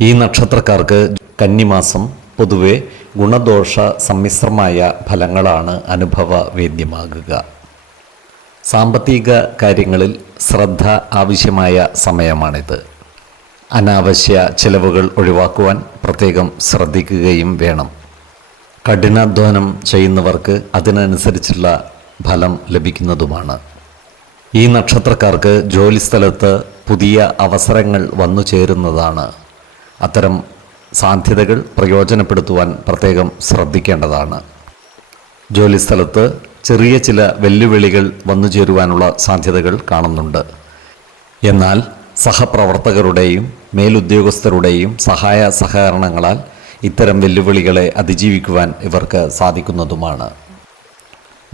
ഈ നക്ഷത്രക്കാർക്ക് കന്നിമാസം പൊതുവെ ഗുണദോഷ സമ്മിശ്രമായ ഫലങ്ങളാണ് അനുഭവവേദ്യമാകുക. സാമ്പത്തിക കാര്യങ്ങളിൽ ശ്രദ്ധ ആവശ്യമായ സമയമാണിത്. അനാവശ്യ ചെലവുകൾ ഒഴിവാക്കുവാൻ പ്രത്യേകം ശ്രദ്ധിക്കുകയും വേണം. കഠിനാധ്വാനം ചെയ്യുന്നവർക്ക് അതിനനുസരിച്ചുള്ള ഫലം ലഭിക്കുന്നതുമാണ്. ഈ നക്ഷത്രക്കാർക്ക് ജോലിസ്ഥലത്ത് പുതിയ അവസരങ്ങൾ വന്നു ചേരുന്നതാണ് അത്തരം സാധ്യതകൾ പ്രയോജനപ്പെടുത്തുവാൻ പ്രത്യേകം ശ്രദ്ധിക്കേണ്ടതാണ്. ജോലിസ്ഥലത്ത് ചെറിയ ചില വെല്ലുവിളികൾ വന്നു ചേരുവാനുള്ള സാധ്യതകൾ കാണുന്നുണ്ട്. എന്നാൽ സഹപ്രവർത്തകരുടെയും മേലുദ്യോഗസ്ഥരുടെയും സഹായ സഹകരണങ്ങളാൽ ഇത്തരം വെല്ലുവിളികളെ അതിജീവിക്കുവാൻ ഇവർക്ക് സാധിക്കുന്നതുമാണ്.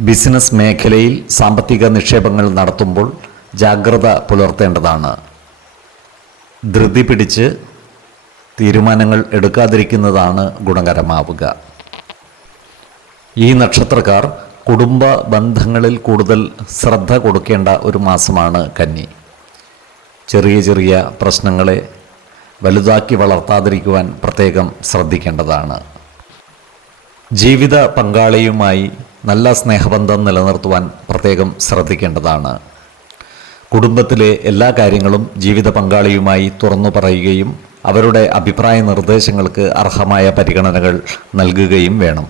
ബിസിനസ് മേഖലയിൽ സാമ്പത്തിക നിക്ഷേപങ്ങൾ നടത്തുമ്പോൾ ജാഗ്രത പുലർത്തേണ്ടതാണ്. ധൃതി പിടിച്ച് തീരുമാനങ്ങൾ എടുക്കാതിരിക്കുന്നതാണ് ഗുണകരമാവുക. ഈ നക്ഷത്രക്കാർ കുടുംബ ബന്ധങ്ങളിൽ കൂടുതൽ ശ്രദ്ധ കൊടുക്കേണ്ട ഒരു മാസമാണ് കന്നി. ചെറിയ ചെറിയ പ്രശ്നങ്ങളെ വലുതാക്കി വളർത്താതിരിക്കുവാൻ പ്രത്യേകം ശ്രദ്ധിക്കേണ്ടതാണ്. ജീവിത പങ്കാളിയുമായി നല്ല സ്നേഹബന്ധം നിലനിർത്തുവാൻ പ്രത്യേകം ശ്രദ്ധിക്കേണ്ടതാണ്. കുടുംബത്തിലെ എല്ലാ കാര്യങ്ങളും ജീവിത പങ്കാളിയുമായി തുറന്നു പറയുകയും അവരുടെ അഭിപ്രായ നിർദ്ദേശങ്ങൾക്ക് അർഹമായ പരിഗണനകൾ നൽകുകയും വേണം.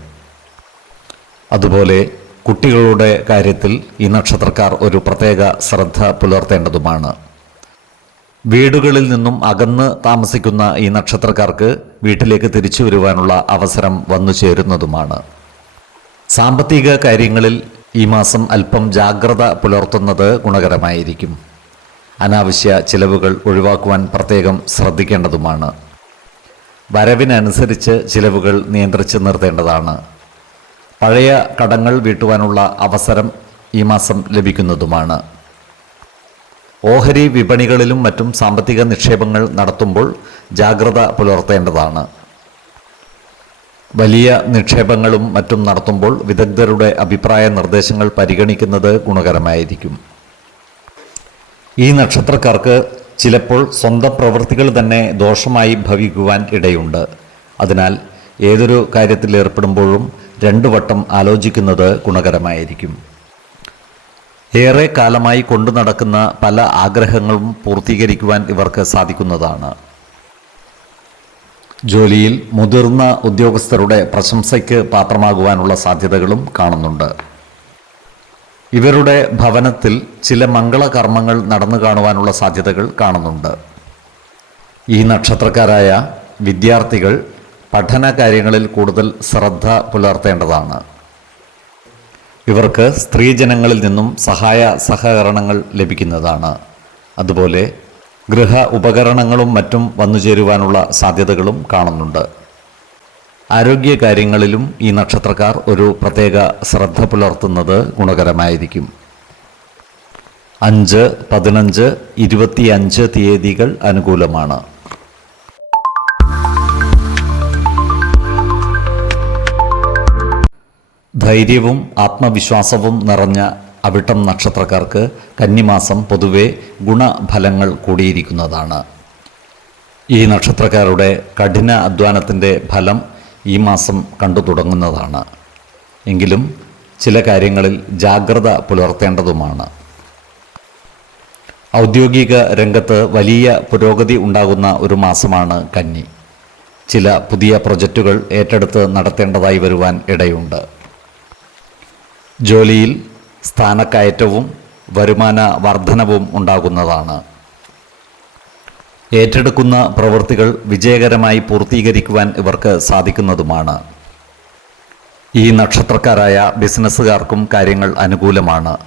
അതുപോലെ കുട്ടികളുടെ കാര്യത്തിൽ ഈ നക്ഷത്രക്കാർ ഒരു പ്രത്യേക ശ്രദ്ധ പുലർത്തേണ്ടതുമാണ്. വീടുകളിൽ നിന്നും അകന്ന് താമസിക്കുന്ന ഈ നക്ഷത്രക്കാർക്ക് വീട്ടിലേക്ക് തിരിച്ചു വരുവാനുള്ള അവസരം വന്നു ചേരുന്നതുമാണ്. സാമ്പത്തിക കാര്യങ്ങളിൽ ഈ മാസം അല്പം ജാഗ്രത പുലർത്തുന്നത് ഗുണകരമായിരിക്കും. അനാവശ്യ ചിലവുകൾ ഒഴിവാക്കുവാൻ പ്രത്യേകം ശ്രദ്ധിക്കേണ്ടതുമാണ്. വരവിനനുസരിച്ച് ചിലവുകൾ നിയന്ത്രിച്ച് നിർത്തേണ്ടതാണ്. പഴയ കടങ്ങൾ വീട്ടുവാനുള്ള അവസരം ഈ മാസം ലഭിക്കുന്നതുമാണ്. ഓഹരി വിപണികളിലും മറ്റും സാമ്പത്തിക നിക്ഷേപങ്ങൾ നടത്തുമ്പോൾ ജാഗ്രത പുലർത്തേണ്ടതാണ്. വലിയ നിക്ഷേപങ്ങളും മറ്റും നടത്തുമ്പോൾ വിദഗ്ധരുടെ അഭിപ്രായ നിർദ്ദേശങ്ങൾ പരിഗണിക്കുന്നത് ഗുണകരമായിരിക്കും. ഈ നക്ഷത്രക്കാർക്ക് ചിലപ്പോൾ സ്വന്തം പ്രവൃത്തികൾ തന്നെ ദോഷമായി ഭവിക്കുവാൻ ഇടയുണ്ട്. അതിനാൽ ഏതൊരു കാര്യത്തിൽ ഏർപ്പെടുമ്പോഴും രണ്ടു വട്ടം ആലോചിക്കുന്നത് ഗുണകരമായിരിക്കും. ഏറെ കാലമായി കൊണ്ടു നടക്കുന്ന പല ആഗ്രഹങ്ങളും പൂർത്തീകരിക്കുവാൻ ഇവർക്ക് സാധിക്കുന്നതാണ്. ജോലിയിൽ മുതിർന്ന ഉദ്യോഗസ്ഥരുടെ പ്രശംസയ്ക്ക് പാത്രമാകുവാനുള്ള സാധ്യതകളും കാണുന്നുണ്ട്. ഇവരുടെ ഭവനത്തിൽ ചില മംഗളകർമ്മങ്ങൾ നടന്നു കാണുവാനുള്ള സാധ്യതകൾ കാണുന്നുണ്ട്. ഈ നക്ഷത്രക്കാരായ വിദ്യാർത്ഥികൾ പഠന കാര്യങ്ങളിൽ കൂടുതൽ ശ്രദ്ധ പുലർത്തേണ്ടതാണ്. ഇവർക്ക് സ്ത്രീജനങ്ങളിൽ നിന്നും സഹായ സഹകരണങ്ങൾ ലഭിക്കുന്നതാണ്. അതുപോലെ ഗൃഹ ഉപകരണങ്ങളും മറ്റും വന്നു ചേരുവാനുള്ള സാധ്യതകളും കാണുന്നുണ്ട്. ആരോഗ്യ കാര്യങ്ങളിലും ഈ നക്ഷത്രക്കാർ ഒരു പ്രത്യേക ശ്രദ്ധ പുലർത്തുന്നത് ഗുണകരമായിരിക്കും. അഞ്ച് പതിനഞ്ച് ഇരുപത്തിയഞ്ച് തീയതികൾ അനുകൂലമാണ്. ധൈര്യവും ആത്മവിശ്വാസവും നിറഞ്ഞ അവിട്ടം നക്ഷത്രക്കാർക്ക് കന്നിമാസം പൊതുവെ ഗുണഫലങ്ങൾ കൂടിയിരിക്കുന്നതാണ്. ഈ നക്ഷത്രക്കാരുടെ കഠിന അധ്വാനത്തിന്റെ ഫലം ഈ മാസം കണ്ടു തുടങ്ങുന്നതാണ്. എങ്കിലും ചില കാര്യങ്ങളിൽ ജാഗ്രത പുലർത്തേണ്ടതുമാണ്. ഔദ്യോഗിക രംഗത്ത് വലിയ പുരോഗതി ഉണ്ടാകുന്ന ഒരു മാസമാണ് കന്നി. ചില പുതിയ പ്രൊജക്റ്റുകൾ ഏറ്റെടുത്ത് നടത്തേണ്ടതായി വരുവാൻ ഇടയുണ്ട്. ജോലിയിൽ സ്ഥാനക്കയറ്റവും വരുമാന വർധനവും ഉണ്ടാകുന്നതാണ്. ഏറ്റെടുക്കുന്ന പ്രവൃത്തികൾ വിജയകരമായി പൂർത്തീകരിക്കുവാൻ ഇവർക്ക് സാധിക്കുന്നതുമാണ്. ഈ നക്ഷത്രക്കാരായ ബിസിനസ്സുകാർക്കും കാര്യങ്ങൾ അനുകൂലമാണ്.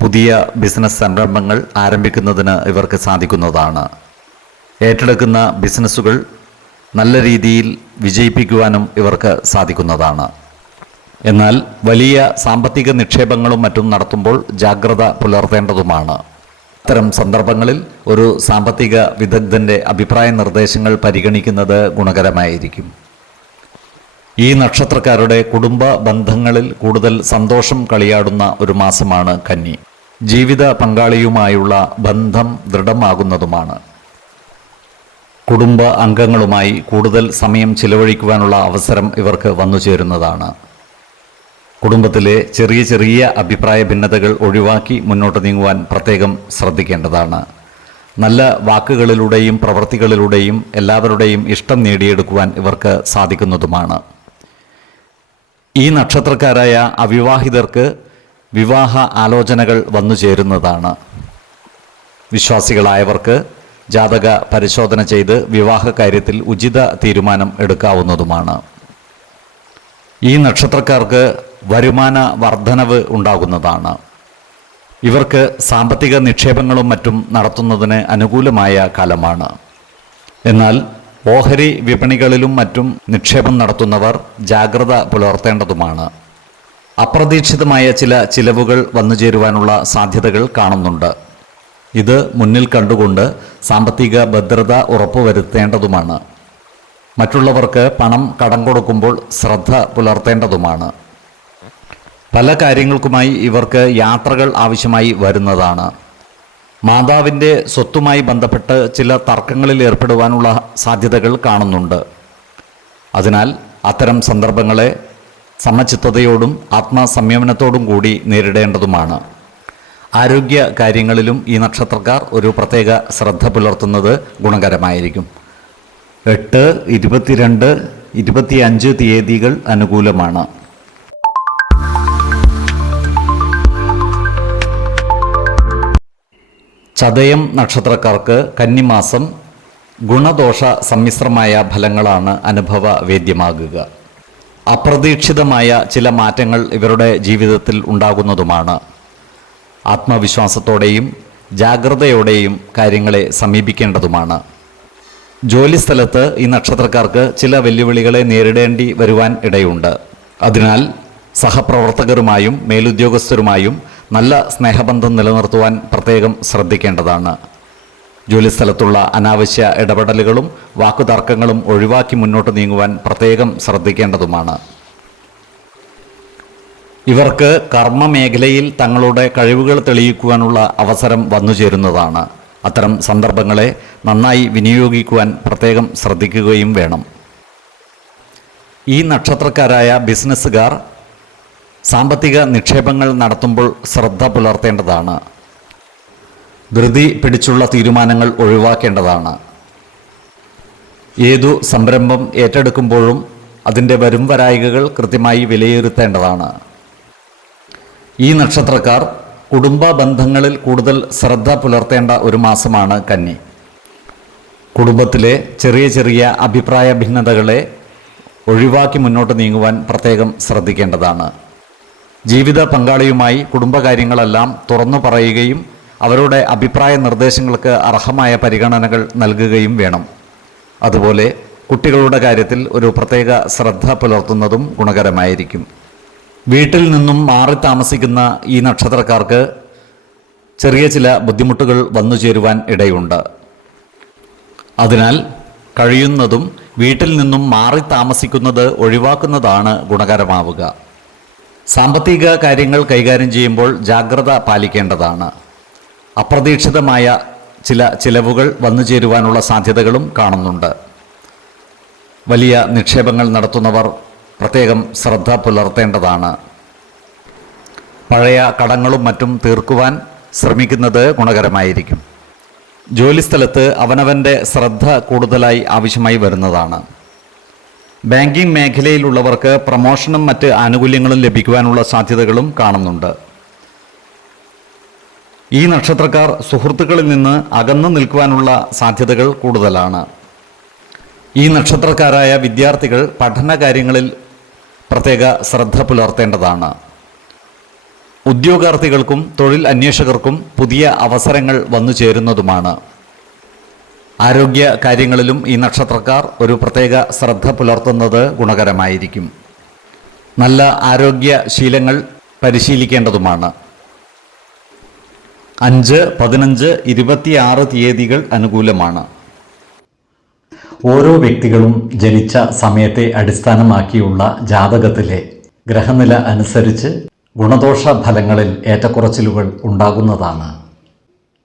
പുതിയ ബിസിനസ് സംരംഭങ്ങൾ ആരംഭിക്കുന്നതിന് ഇവർക്ക് സാധിക്കുന്നതാണ്. ഏറ്റെടുക്കുന്ന ബിസിനസ്സുകൾ നല്ല രീതിയിൽ വിജയിപ്പിക്കുവാനും ഇവർക്ക് സാധിക്കുന്നതാണ്. എന്നാൽ വലിയ സാമ്പത്തിക നിക്ഷേപങ്ങളും മറ്റും നടത്തുമ്പോൾ ജാഗ്രത പുലർത്തേണ്ടതുമാണ്. അത്തരം സന്ദർഭങ്ങളിൽ ഒരു സാമ്പത്തിക വിദഗ്ധന്റെ അഭിപ്രായ നിർദ്ദേശങ്ങൾ പരിഗണിക്കുന്നത് ഗുണകരമായിരിക്കും. ഈ നക്ഷത്രക്കാരുടെ കുടുംബ ബന്ധങ്ങളിൽ കൂടുതൽ സന്തോഷം കളിയാടുന്ന ഒരു മാസമാണ് കന്നി. ജീവിത പങ്കാളിയുമായുള്ള ബന്ധം ദൃഢമാകുന്നതുമാണ്. കുടുംബ അംഗങ്ങളുമായി കൂടുതൽ സമയം ചിലവഴിക്കുവാനുള്ള അവസരം ഇവർക്ക് വന്നു ചേരുന്നതാണ് കുടുംബത്തിലെ ചെറിയ ചെറിയ അഭിപ്രായ ഭിന്നതകൾ ഒഴിവാക്കി മുന്നോട്ട് നീങ്ങുവാൻ പ്രത്യേകം ശ്രദ്ധിക്കേണ്ടതാണ്. നല്ല വാക്കുകളിലൂടെയും പ്രവൃത്തികളിലൂടെയും എല്ലാവരുടെയും ഇഷ്ടം നേടിയെടുക്കുവാൻ ഇവർക്ക് സാധിക്കുന്നതുമാണ്. ഈ നക്ഷത്രക്കാരായ അവിവാഹിതർക്ക് വിവാഹ ആലോചനകൾ വന്നു ചേരുന്നതാണ്. വിശ്വാസികളായവർക്ക് ജാതക പരിശോധന ചെയ്ത് വിവാഹ കാര്യത്തിൽ ഉചിത തീരുമാനം എടുക്കാവുന്നതുമാണ്. ഈ നക്ഷത്രക്കാർക്ക് വരുമാന വർധനവ് ഉണ്ടാകുന്നതാണ്. ഇവർക്ക് സാമ്പത്തിക നിക്ഷേപങ്ങളും മറ്റും നടത്തുന്നതിന് അനുകൂലമായ കാലമാണ്. എന്നാൽ ഓഹരി വിപണികളിലും മറ്റും നിക്ഷേപം നടത്തുന്നവർ ജാഗ്രത പുലർത്തേണ്ടതുമാണ്. അപ്രതീക്ഷിതമായ ചില ചിലവുകൾ വന്നു ചേരുവാനുള്ള സാധ്യതകൾ കാണുന്നുണ്ട്. ഇത് മുന്നിൽ കണ്ടുകൊണ്ട് സാമ്പത്തിക ഭദ്രത ഉറപ്പുവരുത്തേണ്ടതുമാണ്. മറ്റുള്ളവർക്ക് പണം കടം കൊടുക്കുമ്പോൾ ശ്രദ്ധ പുലർത്തേണ്ടതുമാണ്. പല കാര്യങ്ങൾക്കുമായി ഇവർക്ക് യാത്രകൾ ആവശ്യമായി വരുന്നതാണ്. മാതാവിന്റെ സ്വത്തുമായി ബന്ധപ്പെട്ട് ചില തർക്കങ്ങളിൽ ഏർപ്പെടുവാനുള്ള സാധ്യതകൾ കാണുന്നുണ്ട്. അതിനാൽ അത്തരം സന്ദർഭങ്ങളെ സമചിത്തതയോടും ആത്മസംയമനത്തോടും കൂടി നേരിടേണ്ടതുമാണ്. ആരോഗ്യ കാര്യങ്ങളിലും ഈ നക്ഷത്രക്കാർ ഒരു പ്രത്യേക ശ്രദ്ധ പുലർത്തുന്നത് ഗുണകരമായിരിക്കും. എട്ട് ഇരുപത്തിരണ്ട് ഇരുപത്തിയഞ്ച് തീയതികൾ അനുകൂലമാണ്. ചതയം നക്ഷത്രക്കാർക്ക് കന്നിമാസം ഗുണദോഷ സമ്മിശ്രമായ ഫലങ്ങളാണ് അനുഭവ വേദ്യമാകുക. അപ്രതീക്ഷിതമായ ചില മാറ്റങ്ങൾ ഇവരുടെ ജീവിതത്തിൽ ഉണ്ടാകുന്നതുമാണ്. ആത്മവിശ്വാസത്തോടെയും ജാഗ്രതയോടെയും കാര്യങ്ങളെ സമീപിക്കേണ്ടതുമാണ്. ജോലിസ്ഥലത്ത് ഈ നക്ഷത്രക്കാർക്ക് ചില വെല്ലുവിളികളെ നേരിടേണ്ടി വരുവാൻ ഇടയുണ്ട്. അതിനാൽ സഹപ്രവർത്തകരുമായും മേലുദ്യോഗസ്ഥരുമായും നല്ല സ്നേഹബന്ധം നിലനിർത്തുവാൻ പ്രത്യേകം ശ്രദ്ധിക്കേണ്ടതാണ്. ജോലിസ്ഥലത്തുള്ള അനാവശ്യ ഇടപെടലുകളും വാക്കുതർക്കങ്ങളും ഒഴിവാക്കി മുന്നോട്ട് നീങ്ങുവാൻ പ്രത്യേകം ശ്രദ്ധിക്കേണ്ടതുമാണ്. ഇവർക്ക് കർമ്മ മേഖലയിൽ തങ്ങളുടെ കഴിവുകൾ തെളിയിക്കുവാനുള്ള അവസരം വന്നു ചേരുന്നതാണ് അത്തരം സന്ദർഭങ്ങളെ നന്നായി വിനിയോഗിക്കുവാൻ പ്രത്യേകം ശ്രദ്ധിക്കുകയും വേണം. ഈ നക്ഷത്രക്കാരായ ബിസിനസ്സുകാർ സാമ്പത്തിക നിക്ഷേപങ്ങൾ നടത്തുമ്പോൾ ശ്രദ്ധ പുലർത്തേണ്ടതാണ്. ധൃതി പിടിച്ചുള്ള തീരുമാനങ്ങൾ ഒഴിവാക്കേണ്ടതാണ്. ഏതു സംരംഭം ഏറ്റെടുക്കുമ്പോഴും അതിന്റെ വരും വരായികകൾ കൃത്യമായി വിലയിരുത്തേണ്ടതാണ്. ഈ നക്ഷത്രക്കാർ കുടുംബ ബന്ധങ്ങളിൽ കൂടുതൽ ശ്രദ്ധ പുലർത്തേണ്ട ഒരു മാസമാണ് കന്നി. കുടുംബത്തിലെ ചെറിയ ചെറിയ അഭിപ്രായ ഭിന്നതകളെ ഒഴിവാക്കി മുന്നോട്ട് നീങ്ങുവാൻ പ്രത്യേകം ശ്രദ്ധിക്കേണ്ടതാണ്. ജീവിത പങ്കാളിയുമായി കുടുംബകാര്യങ്ങളെല്ലാം തുറന്നു പറയുകയും അവരുടെ അഭിപ്രായ നിർദ്ദേശങ്ങൾക്ക് അർഹമായ പരിഗണനകൾ നൽകുകയും വേണം. അതുപോലെ കുട്ടികളുടെ കാര്യത്തിൽ ഒരു പ്രത്യേക ശ്രദ്ധ പുലർത്തുന്നതും ഗുണകരമായിരിക്കും. വീട്ടിൽ നിന്നും മാറി താമസിക്കുന്ന ഈ നക്ഷത്രക്കാർക്ക് ചെറിയ ചില ബുദ്ധിമുട്ടുകൾ വന്നു ചേരുവാൻ ഇടയുണ്ട്. അതിനാൽ കഴിയുന്നതും വീട്ടിൽ നിന്നും മാറി താമസിക്കുന്നത് ഒഴിവാക്കുന്നതാണ് ഗുണകരമാവുക. സാമ്പത്തിക കാര്യങ്ങൾ കൈകാര്യം ചെയ്യുമ്പോൾ ജാഗ്രത പാലിക്കേണ്ടതാണ്. അപ്രതീക്ഷിതമായ ചില ചിലവുകൾ വന്നു ചേരുവാനുള്ള സാധ്യതകളും കാണുന്നുണ്ട്. വലിയ നിക്ഷേപങ്ങൾ നടത്തുന്നവർ പ്രത്യേകം ശ്രദ്ധ പുലർത്തേണ്ടതാണ്. പഴയ കടങ്ങളും മറ്റും തീർക്കുവാൻ ശ്രമിക്കുന്നത് ഗുണകരമായിരിക്കും. ജോലിസ്ഥലത്ത് അവനവന്റെ ശ്രദ്ധ കൂടുതലായി ആവശ്യമായി വരുന്നതാണ്. ബാങ്കിംഗ് മേഖലയിലുള്ളവർക്ക് പ്രമോഷനും മറ്റ് ആനുകൂല്യങ്ങളും ലഭിക്കുവാനുള്ള സാധ്യതകളും കാണുന്നുണ്ട്. ഈ നക്ഷത്രക്കാർ സുഹൃത്തുക്കളിൽ നിന്ന് അകന്നു നിൽക്കുവാനുള്ള സാധ്യതകൾ കൂടുതലാണ്. ഈ നക്ഷത്രക്കാരായ വിദ്യാർത്ഥികൾ പഠന കാര്യങ്ങളിൽ പ്രത്യേക ശ്രദ്ധ പുലർത്തേണ്ടതാണ്. ഉദ്യോഗാർത്ഥികൾക്കും തൊഴിൽ അന്വേഷകർക്കും പുതിയ അവസരങ്ങൾ വന്നു ചേരുന്നതുമാണ്. ആരോഗ്യ കാര്യങ്ങളിലും ഈ നക്ഷത്രക്കാർ ഒരു പ്രത്യേക ശ്രദ്ധ പുലർത്തുന്നത് ഗുണകരമായിരിക്കും. നല്ല ആരോഗ്യ ശീലങ്ങൾ പരിശീലിക്കേണ്ടതുമാണ്. അഞ്ച് പതിനഞ്ച് ഇരുപത്തിയാറ് തീയതികൾ അനുകൂലമാണ്. ഓരോ വ്യക്തികളും ജനിച്ച സമയത്തെ അടിസ്ഥാനമാക്കിയുള്ള ജാതകത്തിലെ ഗ്രഹനില അനുസരിച്ച് ഗുണദോഷ ഫലങ്ങളിൽ ഏറ്റക്കുറച്ചിലുകൾ ഉണ്ടാകുന്നതാണ്.